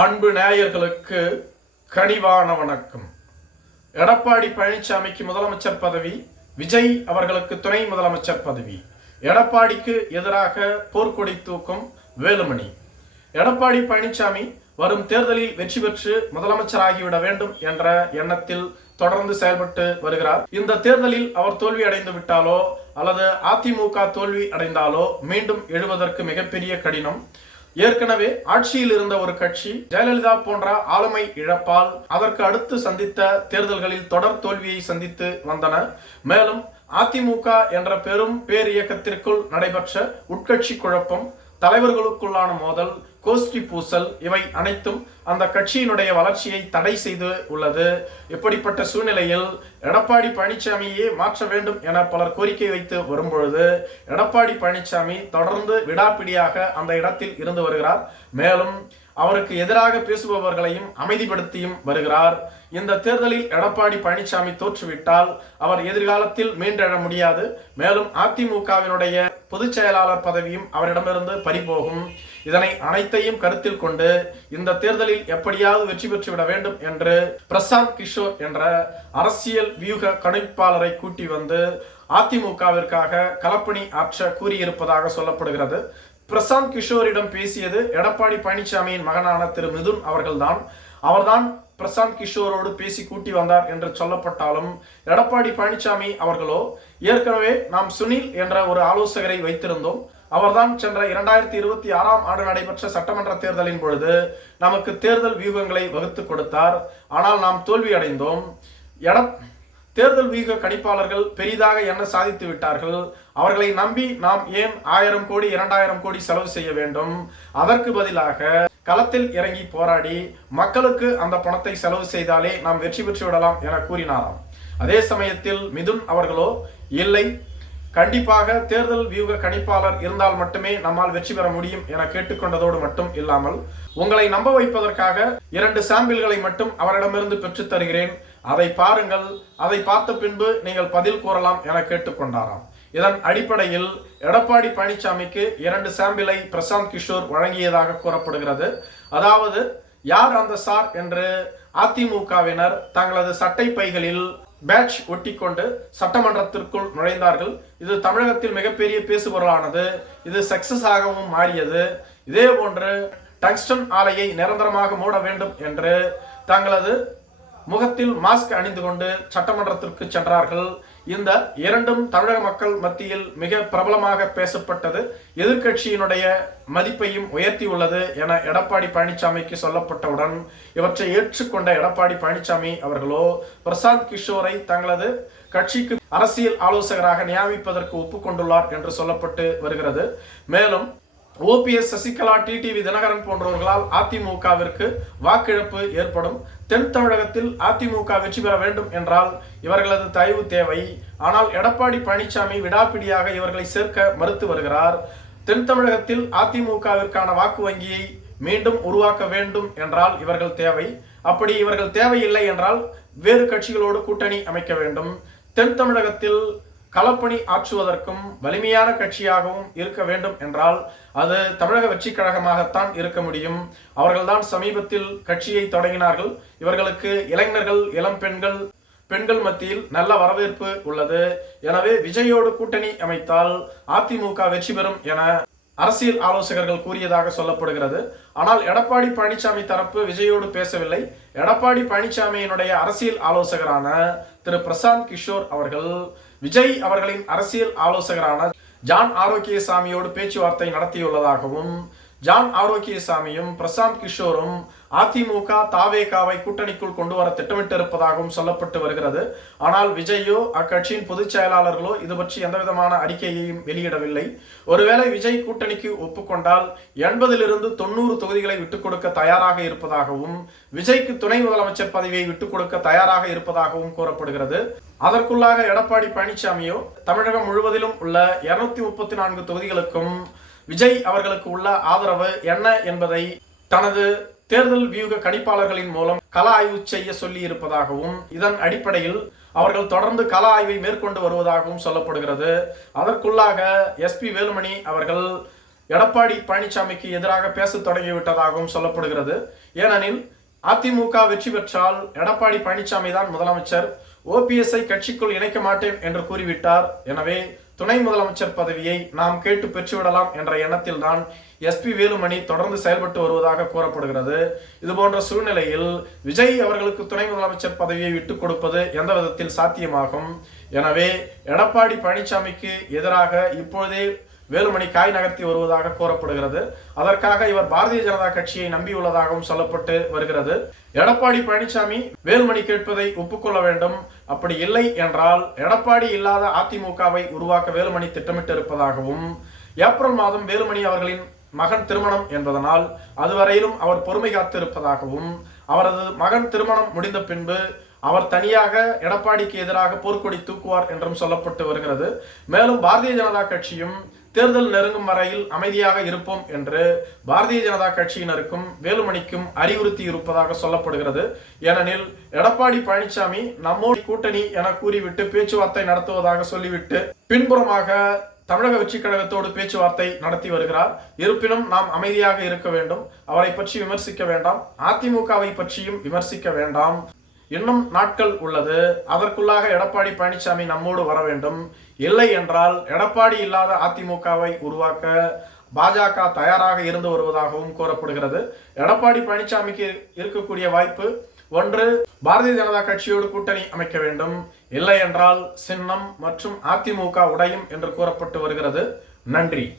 அன்பு நேயர்களுக்கு கனிவான வணக்கம். எடப்பாடி பழனிசாமிக்கு முதலமைச்சர் பதவி விஜய் அவர்களுக்கு துணை முதலமைச்சர் பதவி. எடப்பாடிக்கு எதிராக போர்க்கொடி தூக்கும் வேலுமணி. எடப்பாடி பழனிசாமி வரும் தேர்தலில் வெற்றி பெற்று முதலமைச்சராகிவிட வேண்டும் என்ற எண்ணத்தில் தொடர்ந்து செயல்பட்டு வருகிறார். இந்த தேர்தலில் அவர் தோல்வி அடைந்து விட்டாலோ அல்லது அதிமுக தோல்வி அடைந்தாலோ மீண்டும் எழுவதற்கு மிகப்பெரிய கடினம். ஏற்கனவே ஆட்சியில் இருந்த ஒரு கட்சி ஜெயலலிதா போன்ற ஆளுமை இழப்பால் அதற்கு அடுத்து சந்தித்த தேர்தல்களில் தொடர் தோல்வியை சந்தித்து வந்தன. மேலும் அதிமுக என்ற பெரும் பேர் இயக்கத்திற்குள் நடைபெற்ற உட்கட்சி குழப்பம் தலைவர்களுக்குள்ளான மோதல் கோஷ்டி பூசல் இவை அனைத்தும் அந்த கட்சியினுடைய வளர்ச்சியை தடை செய்து உள்ளது. இப்படிப்பட்ட சூழ்நிலையில் எடப்பாடி பழனிசாமியே மாற்ற வேண்டும் என பலர் கோரிக்கை வைத்து வரும்பொழுது எடப்பாடி பழனிசாமி தொடர்ந்து விடாப்பிடியாக அந்த இடத்தில் இருந்து வருகிறார். மேலும் அவருக்கு எதிராக பேசுபவர்களையும் அமைதிப்படுத்தியும் வருகிறார். இந்த தேர்தலில் எடப்பாடி பழனிசாமி தோற்றுவிட்டால் அவர் எதிர்காலத்தில் மீண்டெழ முடியாது. மேலும் அதிமுகவினுடைய பொதுச் செயலாளர் பதவியும் அவரிடமிருந்து பறிபோகும். இதனை அனைத்தையும் கருத்தில் கொண்டு இந்த தேர்தலில் எப்படியாவது வெற்றி பெற்றுவிட வேண்டும் என்று பிரசாந்த் கிஷோர் என்ற அரசியல் வியூக கணிப்பாளரை கூட்டி வந்து அதிமுகவிற்காக களப்பணி ஆற்ற கூறியிருப்பதாக சொல்லப்படுகிறது. பிரசாந்த் கிஷோரிடம் பேசியது எடப்பாடி பழனிசாமியின் மகனான திரு மிதுன் அவர்கள்தான். அவர்தான் பிரசாந்த் கிஷோரோடு பேசி கூட்டி வந்தார் என்று சொல்லப்பட்டாலும் எடப்பாடி பழனிசாமி அவர்களோ ஏற்கனவே நாம் சுனில் என்ற ஒரு ஆலோசகரை வைத்திருந்தோம். அவர்தான் சென்ற இரண்டாயிரத்தி இருபத்தி ஆறாம் ஆண்டு நடைபெற்ற சட்டமன்ற தேர்தலின் பொழுது நமக்கு தேர்தல் வியூகங்களை வகுத்து கொடுத்தார். ஆனால் நாம் தோல்வியடைந்தோம். எட தேர்தல் வியூக கணிப்பாளர்கள் பெரிதாக என்ன சாதித்து விட்டார்கள்? அவர்களை நம்பி நாம் ஏன் ஆயிரம் கோடி இரண்டாயிரம் கோடி செலவு செய்ய வேண்டும்? அதற்கு பதிலாக களத்தில் இறங்கி போராடி மக்களுக்கு அந்த பணத்தை செலவு செய்தாலே நாம் வெற்றி பெற்று விடலாம் என கூறினாராம். அதே சமயத்தில் மிதுன் அவர்களோ இல்லை கண்டிப்பாக தேர்தல் வியூக கணிப்பாளர் இருந்தால் மட்டுமே நம்மால் வெற்றி பெற முடியும் என கேட்டுக்கொண்டதோடு மட்டும் இல்லாமல் உங்களை நம்ப வைப்பதற்காக இரண்டு சாம்பிள்களை மட்டும் அவரிடமிருந்து பெற்று தருகிறேன். அதை பாருங்கள். அதை பார்த்த பின்பு நீங்கள் பதில் கூறலாம் என கேட்டுக்கொண்டாராம். இதன் அடிப்படையில் எடப்பாடி பழனிசாமிக்கு இரண்டு சாம்பிளை பிரசாந்த் கிஷோர் வழங்கியதாக கூறப்படுகிறது. அதாவது யார் அந்த சார் என்று அதிமுகவினர் தங்களது சட்டை பைகளில் பேட்ச் ஒட்டிக்கொண்டு சட்டமன்றத்திற்குள் நுழைந்தார்கள். இது தமிழகத்தில் மிகப்பெரிய பேசுபொருளானது. இது சக்சஸ் ஆகவும் மாறியது. இதே போன்று டங்ஸ்டன் ஆலையை நிரந்தரமாக மூட வேண்டும் என்று தங்களது முகத்தில் மாஸ்க் அணிந்து கொண்டு சட்டமன்றத்திற்கு சென்றார்கள். இந்த இரண்டும் தமிழக மக்கள் மத்தியில் மிக பிரபலமாக பேசப்பட்டது. எதிர்கட்சியினுடைய மதிப்பையும் உயர்த்தி உள்ளது என எடப்பாடி பழனிசாமிக்கு சொல்லப்பட்டவுடன் இவற்றை ஏற்றுக்கொண்ட எடப்பாடி பழனிசாமி அவர்களோ பிரசாந்த் கிஷோரை தங்களது கட்சிக்கு அரசியல் ஆலோசகராக நியமிப்பதற்கு ஒப்புக்கொண்டுள்ளார் என்று சொல்லப்பட்டு வருகிறது. மேலும் ஓபிஎஸ் சசிகலா டிடிவி தினகரன் போன்றவர்களால் அதிமுகவிற்கு வாக்கிழப்பு ஏற்படும். தென் தமிழகத்தில் அதிமுக வெற்றி பெற வேண்டும் என்றால் இவர்களது தயவு தேவை. ஆனால் எடப்பாடி பழனிசாமி விடாப்பிடியாக இவர்களை சேர்க்க மறுத்து வருகிறார். தென் தமிழகத்தில் அதிமுகவிற்கான வாக்கு வங்கியை மீண்டும் உருவாக்க வேண்டும் என்றால் இவர்கள் தேவை. அப்படி இவர்கள் தேவையில்லை என்றால் வேறு கட்சிகளோடு கூட்டணி அமைக்க வேண்டும். தென் தமிழகத்தில் களப்பணி ஆற்றுவதற்கும் வலிமையான கட்சியாகவும் இருக்க வேண்டும் என்றால் அது தமிழக வெற்றி கழகமாகத்தான் இருக்க முடியும். அவர்கள்தான் சமீபத்தில் கட்சியை தொடங்கினார்கள். இவர்களுக்கு இளைஞர்கள் இளம் பெண்கள் பெண்கள் மத்தியில் நல்ல வரவேற்பு உள்ளது. எனவே விஜயோடு கூட்டணி அமைத்தால் அதிமுக வெற்றி பெறும் என அரசியல் ஆலோசகர்கள் கூறியதாக சொல்லப்படுகிறது. ஆனால் எடப்பாடி பழனிசாமி தரப்பு விஜயோடு பேசவில்லை. எடப்பாடி பழனிசாமியினுடைய அரசியல் ஆலோசகரான திரு பிரசாந்த் கிஷோர் அவர்கள் விஜய் அவர்களின் அரசியல் ஆலோசகரான ஜான் ஆரோக்கியசாமியோடு பேச்சுவார்த்தை நடத்தியுள்ளதாகவும் ஜான் ஆரோக்கியசாமியும் பிரசாந்த் கிஷோரும் அதிமுக தாவேகாவை கூட்டணிக்குள் கொண்டு வர திட்டமிட்டிருப்பதாகவும் சொல்லப்பட்டு வருகிறது. ஆனால் விஜயோ அக்கட்சியின் பொதுச் செயலாளர்களோ இது பற்றி எந்தவிதமான அறிக்கையையும் வெளியிடவில்லை. ஒருவேளை விஜய் கூட்டணிக்கு ஒப்புக்கொண்டால் எண்பதிலிருந்து தொண்ணூறு தொகுதிகளை விட்டுக் கொடுக்க தயாராக இருப்பதாகவும் விஜய்க்கு துணை முதலமைச்சர் பதவியை விட்டுக் கொடுக்க தயாராக இருப்பதாகவும் கூறப்படுகிறது. அதற்குள்ளாக எடப்பாடி பழனிசாமியோ தமிழகம் முழுவதிலும் உள்ள இருநூத்தி முப்பத்தி நான்கு தொகுதிகளுக்கும் விஜய் அவர்களுக்கு உள்ள ஆதரவு என்ன என்பதை தனது தேர்தல் வியூக கணிப்பாளர்களின் மூலம் கள ஆய்வு செய்ய சொல்லி இருப்பதாகவும் இதன் அடிப்படையில் அவர்கள் தொடர்ந்து கள ஆய்வை மேற்கொண்டு வருவதாகவும் சொல்லப்படுகிறது. அதற்குள்ளாக எஸ்பி வேலுமணி அவர்கள் எடப்பாடி பழனிசாமிக்கு எதிராக பேசத் தொடங்கிவிட்டதாகவும் சொல்லப்படுகிறது. ஏனெனில் அதிமுக வெற்றி பெற்றால் எடப்பாடி பழனிசாமி தான் முதலமைச்சர் ஓபிஎஸ்ஐ கட்சிக்குள் இணைக்க மாட்டேன் என்று கூறிவிட்டார். எனவே துணை முதலமைச்சர் பதவியை நாம் கேட்டு பெற்றுவிடலாம் என்ற எண்ணத்தில்தான் எஸ்பி வேலுமணி தொடர்ந்து செயல்பட்டு வருவதாக கூறப்படுகிறது. இது போன்ற சூழ்நிலையில் விஜய் அவர்களுக்கு துணை முதலமைச்சர் பதவியை விட்டுக் கொடுப்பது எந்த விதத்தில் சாத்தியமாகும்? எனவே எடப்பாடி பழனிசாமிக்கு எதிராக இப்பொழுதே வேலுமணி காய் நகர்த்தி வருவதாக கூறப்படுகிறது. அதற்காக இவர் பாரதிய ஜனதா கட்சியை நம்பியுள்ளதாகவும் சொல்லப்பட்டு வருகிறது. எடப்பாடி பழனிசாமி வேலுமணி கேட்பதை ஒப்புக்கொள்ள வேண்டும். அப்படி இல்லை என்றால் எடப்பாடி இல்லாத அதிமுகவை உருவாக்க வேலுமணி திட்டமிட்டு இருப்பதாகவும் ஏப்ரல் மாதம் வேலுமணி அவர்களின் மகன் திருமணம் என்பதனால் அதுவரையிலும் அவர் பொறுமை காத்து இருப்பதாகவும் அவரது மகன் திருமணம் முடிந்த பின்பு அவர் தனியாக எடப்பாடிக்கு எதிராக போர்க்கொடி தூக்குவார் என்றும் சொல்லப்பட்டு வருகிறது. மேலும் பாரதிய ஜனதா கட்சியும் தேர்தல் நெருங்கும் வரையில் அமைதியாக இருப்போம் என்று பாரதிய ஜனதா கட்சியினருக்கும் வேலுமணிக்கும் அறிவுறுத்தி இருப்பதாக சொல்லப்படுகிறது. ஏனெனில் எடப்பாடி பழனிசாமி நம்மோடு கூட்டணி என கூறிவிட்டு பேச்சுவார்த்தை நடத்துவதாக சொல்லிவிட்டு பின்புறமாக தமிழக வெற்றி கழகத்தோடு பேச்சுவார்த்தை நடத்தி வருகிறார். இருப்பினும் நாம் அமைதியாக இருக்க வேண்டும். அவரை பற்றி விமர்சிக்க வேண்டாம். அதிமுகவை பற்றியும் விமர்சிக்க வேண்டாம். இன்னும் நாட்கள் உள்ளது. அதற்குள்ளாக எடப்பாடி பழனிசாமி நம்மோடு வர வேண்டும். இல்லை என்றால் எடப்பாடி இல்லாத அதிமுகவை உருவாக்க பாஜக தயாராக இருந்து வருவதாகவும் கூறப்படுகிறது. எடப்பாடி பழனிசாமிக்கு இருக்கக்கூடிய வாய்ப்பு ஒன்று பாரதிய ஜனதா கட்சியோடு கூட்டணி அமைக்க வேண்டும். இல்லை என்றால் சின்னம் மற்றும் அதிமுக உடையும் என்று கூறப்பட்டு வருகிறது. நன்றி.